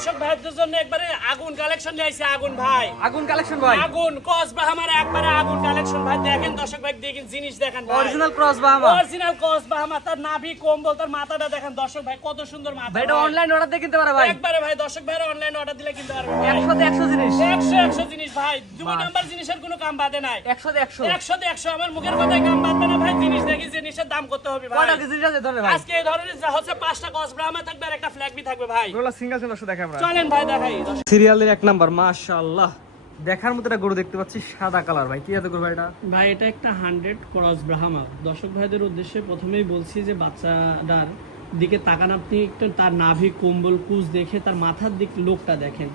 দর্শক ভাইদের জন্য একবারে আগুন কালেকশন নিয়ে আইছে আগুন ভাই। আগুন কালেকশন ভাই, আগুন ক্রস বাহামার একবারে আগুন কালেকশন ভাই। দেখেন দর্শক ভাই, দেখেন জিনিস দেখেন ভাই। Original cross Bahama, original cross Bahama. তার নাভি কম্বল, তার মাথাটা দেখেন দর্শক ভাই, কত সুন্দর মাথা ভাই। এটা অনলাইন অর্ডার দিয়ে কিনতে পারে ভাই, একবারে ভাই। দর্শক ভাইরা অনলাইন অর্ডার দিলে কিনতে পারবে ভাই। 100 তে 100 জিনিস, 100 জিনিস ভাই। দুই নাম্বার জিনিসের কোনো কাম বাদে নাই। 100 তে 100, 100 আমার মুখের কথায় কাম বাদবে না ভাই। জিনিস দেখি জিনিসের দাম করতে হবে ভাই। কয়টা জিনিস আছে ধরে ভাই? আজকে এই ধরনের হচ্ছে 5টা ক্রস বাহামা থাকবে আর একটা ফ্ল্যাগ বি থাকবে ভাই। এগুলো সিঙ্গেল সিঙ্গেল দেখাই আমরা। চলেন ভাই দেখাই। সিরিয়ালের 1 নাম্বার মাশাআল্লাহ, দেখার মতো একটা গরু দেখতে পাচ্ছি, সাদা কালার ভাই। কি এত গরু ভাই এটা? ভাই এটা একটা 100 ক্রস ব্রাহ্মা। দর্শক ভাইদের উদ্দেশ্যে প্রথমেই বলছি যে বাচ্চাটার দিকে তাকান আপনি একটু, তার নাভি কম্বল কুচ দেখে তার মাথার দিক লোকটা দেখেন।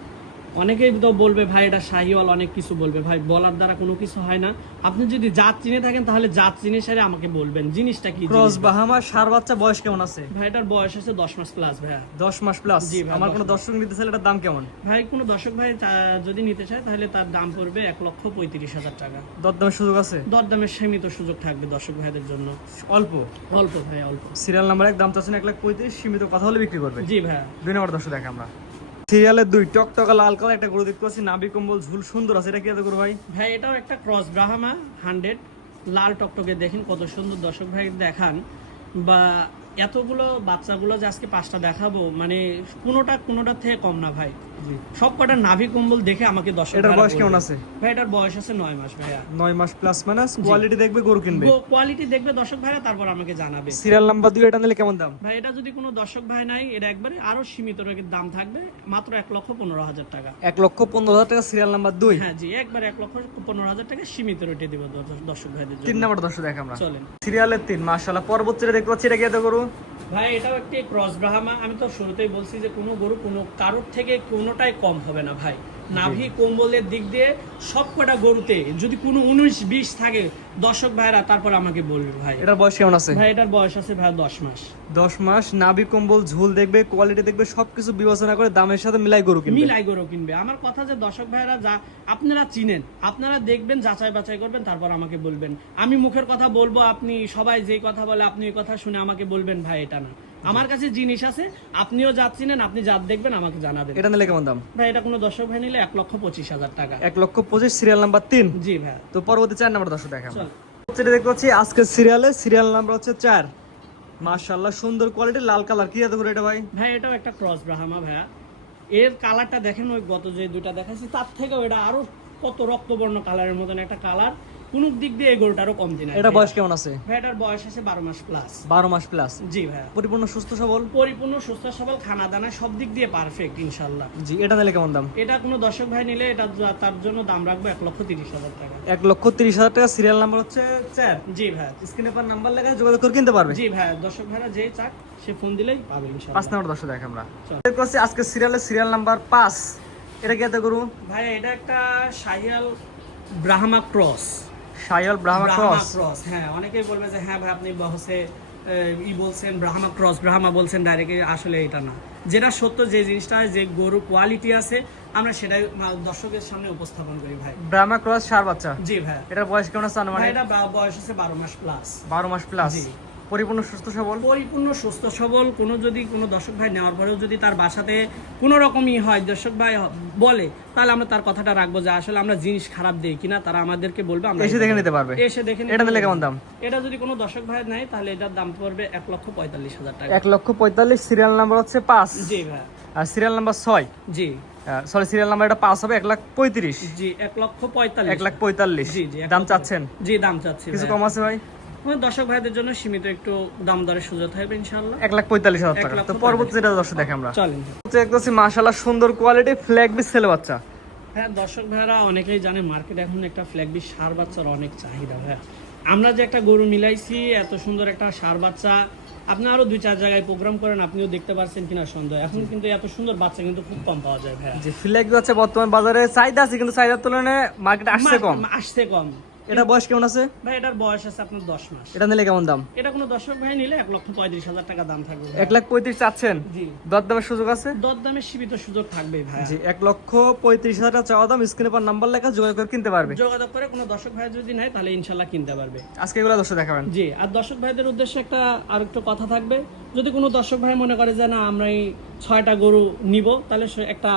অনেকেই তো বলবে ভাই এটা শাহিওয়াল, অনেক কিছু বলবে ভাই, বলার দ্বারা কোনো কিছু হয় না। আপনি যদি জাত চিনে থাকেন তাহলে জাত চিনে সারে আমাকে বলবেন জিনিসটা কি। ক্রস বাহামা সার বাচ্চা, বয়স কেমন আছে ভাই? এটার বয়স আছে 10 মাস প্লাস ভাইয়া। 10 মাস প্লাস। জি ভাই, আমার 10 কোনো দর্শক নিতে চাইলে এটার দাম কেমন? ভাই কোনো দর্শক ভাই যদি নিতে চায় তাহলে তার দাম পড়বে 1,35,000 টাকা। দরদামের সুযোগ আছে? দরদামের সীমিত সুযোগ থাকবে দর্শক ভাইদের জন্য। অল্প অল্প ভাই, অল্প। সিরিয়াল নাম্বার 1 দাম চাচ্ছেন 1,35,000, সীমিত কথা হলে বিক্রি করবে। জি ভাইয়া। 2 নম্বর দর্শক দেখে আমরা সিরিয়ালের 2 টকটকা লাল কালার একটা গরু দেখতে পাচ্ছি, নাভি কম্বল ঝুল সুন্দর আছে। এটা কি এত গরু ভাই? ভাই এটাও একটা ক্রস ব্রাহ্মা 100, লাল টকটকে। দেখেন কত সুন্দর দর্শক ভাই দেখান। বা এতগুলো বাচ্চাগুলো যে আজকে 5টা দেখাবো, মানে কোনোটা থেকে কম না ভাই। সব কটা নাভি কম্বল দেখে আমাকে দর্শক। এটার বয়স কেমন আছে? ভাই এটার বয়স আছে 9 মাস ভাইয়া। 9 মাস প্লাস মাইনাস। কোয়ালিটি দেখবে গরু কিনবে, কোয়ালিটি দেখবে দর্শক ভাইরা, তারপর আমাকে জানাবে। সিরিয়াল নাম্বার 2 এটা নিলে কেমন দাম? ভাই এটা যদি কোনো দর্শক ভাই নাই, এটা একবারে আরো সীমিত রেখে দাম থাকবে, মাত্র 1,15,000 টাকা। 1,15,000 টাকা সিরিয়াল নাম্বার 2। হ্যাঁ জি, একবারে 1,15,000 টাকা সীমিত রেটে দিব দর্শক ভাইদের জন্য। 3 নম্বর দর্শক দেখে আমরা চলেন সিরিয়ালের 3 মাশাআল্লাহ পর্বত চেয়ে দেখতে পাচ্ছি। এটা কি এত গরু ভাই? এটাও একটি ক্রস ব্রাহ্মা। আমি তো শুরুতেই বলছি যে কোনো গরু কোনো কারোর থেকে কোনোটাই কম হবে না ভাই। নাভি কম্বলের দিক দিয়ে সব কটা গরুতে যদি কোনো 19-20 থাকে দর্শক ভাইরা, তারপর আমাকে বলবে ভাই। এটার বয়স কেমন আছে? ভাই এটার বয়স আছে ভাই 10 মাস। 10 মাস। নাভি কম্বল ঝুল দেখবে, কোয়ালিটি দেখবে, সবকিছু বিবেচনা করে দামের সাথে মিলাই গরু কিনবে। মিলাই গরু কিনবে। আমার কথা যে দর্শক ভাইরা যা আপনারা চিনেন, আপনারা দেখবেন, যাচাই বাছাই করবেন, তারপর আমাকে বলবেন। আমি মুখের কথা বলবো, আপনি সবাই যেই কথা বলে আপনি ওই কথা শুনে আমাকে বলবেন ভাই এটা না। আমার কাছে জিনিস আছে, আপনিও জাত চিনেন, আপনি জাত দেখবেন, আমাকে জানাবেন। এটা নিলে কেমন দাম? ভাই এটা কোনো দর্শক ভাই নিলে 1,25,000 টাকা। 1,25,000 সিরিয়াল নাম্বার 3। জি ভাই। তো পরবর্তী 4 নম্বর দর্শক দেখে আমরা চল। যেটা দেখতে পাচ্ছি আজকে সিরিয়ালে, সিরিয়াল নাম্বার হচ্ছে 4। মাশাআল্লাহ সুন্দর কোয়ালিটি লাল কালার। কি এত করে এটা ভাই? ভাই এটাও একটা ক্রস ব্রাহ্মা ভাইয়া। এর কালারটা দেখেন, ওই গত যে দুইটা দেখাচ্ছি তার থেকেও এটা আরো কত রক্তবর্ণ কালারের মতন একটা কালার। কোন দিক দিয়ে এই গরুটারও কম দিন। এটা বয়স কেমন আছে? ভাই এটার বয়স আছে 12 মাস প্লাস। 12 মাস প্লাস। জি ভাই। পরিপূর্ণ সুস্থ সবল? পরিপূর্ণ সুস্থ সবল, খানা দানা সব দিক দিয়ে পারফেক্ট ইনশাআল্লাহ। জি। এটা নিলে কেমন দাম? এটা কোনো দর্শক ভাই নিলে এটা তার জন্য দাম রাখবো 1,30,000 টাকা। 1,30,000 টাকা। সিরিয়াল নাম্বার হচ্ছে 4। জি ভাই। স্ক্রিনে পর নাম্বার লেখা, যোগাযোগ করে কিনতে পারবে। জি ভাই, দর্শক ভাইরা যে চাক সে ফোন দিলেই পাবে 5 ইনশাআল্লাহ। নম্বর দর্শক দেখে আমরা চল। দেখতে পাচ্ছি আজকে সিরিয়ালে সিরিয়াল নাম্বার 5। এটা কি এত গরু? ভাই এটা একটা শাহিয়াল ব্রাহ্মা ক্রস। শাহিওয়াল ব্রাহ্মা ক্রস। হ্যাঁ, অনেকেই বলবে যে হ্যাঁ ভাই আপনি বহসে বলছেন ব্রাহ্মা ক্রস ব্রাহ্মা বলছেন ডাইরেক্ট। আসলে এটা না, যেটা সত্য, যে জিনিসটা যে গরু কোয়ালিটি আছে আমরা সেটাই দর্শকের সামনে উপস্থাপন করি ভাই। ব্রাহ্মা ক্রস সার বাচ্চা। জি ভাই। এটার বয়স কেমন আছে? ভাই এটা বয়স আছে 12 মাস প্লাস। 12 মাস প্লাস। জি। পরিপূর্ণ সুস্থ সবল? পরিপূর্ণ সুস্থ সবল। যদি কোনো দর্শক ভাই নেওয়ার পরেও যদি তার বাসাতে কোনো রকমই হয়, দর্শক ভাই বলে, তাহলে আমরা তার কথাটা রাখবো যে আসলে আমরা জিনিস খারাপ দিই কিনা, তারা আমাদেরকে বলবে, আমরা এসে দেখে নিতে পারবে। এসে দেখে এটা নিলে কেমন দাম? এটা যদি কোনো দর্শক ভাই নেয় তাহলে এটার দাম পড়বে 1,45,000 টাকা। 1,45,000। সিরিয়াল নাম্বার হচ্ছে 5। জি ভাই। আর সিরিয়াল নাম্বার 6। জি। সরি, সিরিয়াল নাম্বার এটা 5 হবে। 1,35,000। জি 1,45,000। 1,45,000। জি জি। দাম চাচ্ছেন? জি দাম চাচ্ছি। কিছু কম আছে ভাই? দর্শক ভাইদের জন্য সীমিত একটু দাম দরের সুযোগ থাকবে ইনশাআল্লাহ। 1,45,000 টাকা। তো পরবর্তী যেটা দর্শক দেখে আমরা চলেন। একদম মাশাআল্লাহ সুন্দর কোয়ালিটি ফ্ল্যাগ বি ছেলে বাচ্চা। হ্যাঁ দর্শক ভাইরা অনেকেই জানে মার্কেটে এখন একটা ফ্ল্যাগ বি সার বাচ্চার অনেক চাহিদা ভাইয়া। আমরা যে একটা গরু মিলাইছি, এত সুন্দর একটা সার বাচ্চা, আপনি আরো 2-4 জায়গায় প্রোগ্রাম করেন, আপনিও দেখতে পারছেন কিনা সন্দেহ। এখন কিন্তু এত সুন্দর বাচ্চা কিন্তু খুব কম পাওয়া যায় ভাইয়া। যে ফ্ল্যাগ বাচ্চা বর্তমান বাজারে চাহিদা আছে, কিন্তু চাহিদার তুলনায় মার্কেটে আসছে কম। এটা বয়স কেমন আছে? ভাই এটার বয়স আছে আপনার 10 মাস। এটা নিলে কেমন দাম? এটা কোনো দর্শক ভাই নিলে 1,35,000 টাকা দাম থাকবে। 1,35,000 চাচ্ছেন? জি। দরদামের সুযোগ আছে? দরদামের সীমিত সুযোগ থাকবে ভাই। জি। 1,35,000 টাকা চাওয়া দাম। স্ক্রিনে পর নাম্বার লেখা, যোগাযোগ করে কিনতে পারবে। যোগাযোগ করে কোনো দর্শক ভাই যদি নেয় তাহলে ইনশাআল্লাহ কিনতে পারবে। আজকে এগুলো দর্শক দেখাবেন। জি। আর দর্শক ভাইদের উদ্দেশ্যে একটা আরেকটু কথা থাকবে, যদি কোনো দর্শক ভাই মনে করে যে না আমরা এই 6টা গরু নিব, তাহলে সে একটা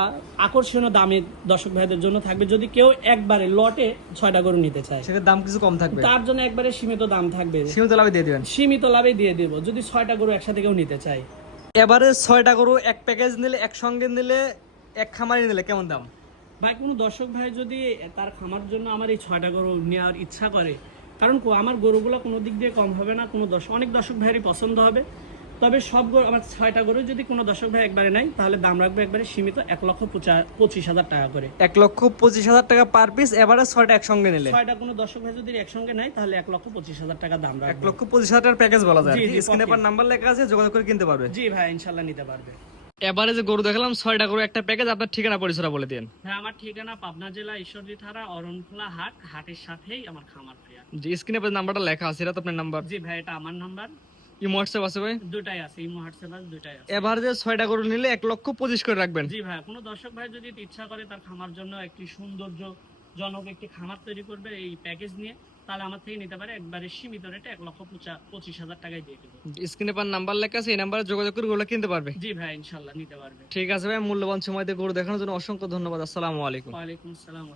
আকর্ষণীয় দামে দর্শক ভাইদের জন্য থাকবে। যদি কেউ একবারে লটে 6টা গরু নিতে চায়, সেটার দাম কিছু কম থাকবে, তার জন্য একবারে সীমিত দাম থাকবে, সীমিত লাভে দিয়ে দিবেন। সীমিত লাভে দিয়ে দেব যদি 6টা গরু একসাথে কেউ নিতে চায়। এবারে 6টা গরু এক প্যাকেজ নিলে, একসঙ্গে নিলে, এক খামারে নিলে কেমন দাম? ভাই কোনো দর্শক ভাই যদি তার খামার জন্য আমার এই 6টা গরু নেওয়ার ইচ্ছা করে, কারণ আমার গরুগুলো কোনো দিক দিয়ে কম হবে না, কোনো অনেক দর্শক ভাইয়েরই পছন্দ হবে, তবে সব গরু আমার 6টা গরু যদি কোনো দর্শক ভাই একবারে নেয়, তাহলে দাম রাখবে একবারে সীমিত 1,25,000 টাকা করে। 1,25,000 টাকা পার পিস, এবারে 6টা একসঙ্গে নিলে। 6টা কোনো দর্শক ভাই যদি একসঙ্গে নেয়, তাহলে 1,25,000 টাকা দাম রাখবে। 1,25,000 টাকার প্যাকেজ বলা যায়। জি, জি, স্ক্রিনে পর নাম্বার লেখা আছে, যোগাযোগ করে কিনতে পারবে। জি ভাই, ইনশাল্লাহ নিতে পারবে। এবারে যে গরু দেখালাম 6টা গরু একটা প্যাকেজ, আপনার ঠিকানা পরিচয় বলে দিন। হ্যাঁ, আমার ঠিকানা পাবনা জেলা ঈশ্বরদী থানা অরণখোলা হাট, হাটের সাথেই আমার খামার ভাইয়া। জি, স্ক্রিনে পর নাম্বারটা লেখা আছে, এটা তো আপনার নাম্বার। জি ভাই, এটা আমার নাম্বার। ইমো হোয়াটসঅ্যাপ আছে ভাই? দুটাই আছে, ইমো হোয়াটসঅ্যাপ আছে, দুটাই আছে। এবারে যে 6টা গরু নিলে 1,25,000 করে রাখবেন। জি ভাই, কোনো দর্শক ভাই যদি ইচ্ছা করে তার খামার জন্য একটি সৌন্দর্যজনক একটি খামার তৈরি করবে এই প্যাকেজ নিয়ে, তাহলে আমার থেকে নিতে পারে একবারে সীমিত রেটে 1,25,000 টাকায় দিয়ে দেবো। স্ক্রিনে পর নাম্বার লেখা আছে, এই নাম্বারে যোগাযোগ করে গরুগুলো কিনতে পারবে। জি ভাই, ইনশাল্লাহ নিতে পারবে। ঠিক আছে ভাই, মূল্যবান সময় দিয়ে গরু দেখানোর জন্য অসংখ্য ধন্যবাদ। আসসালামু আলাইকুম। ওয়ালাইকুম আসসালাম।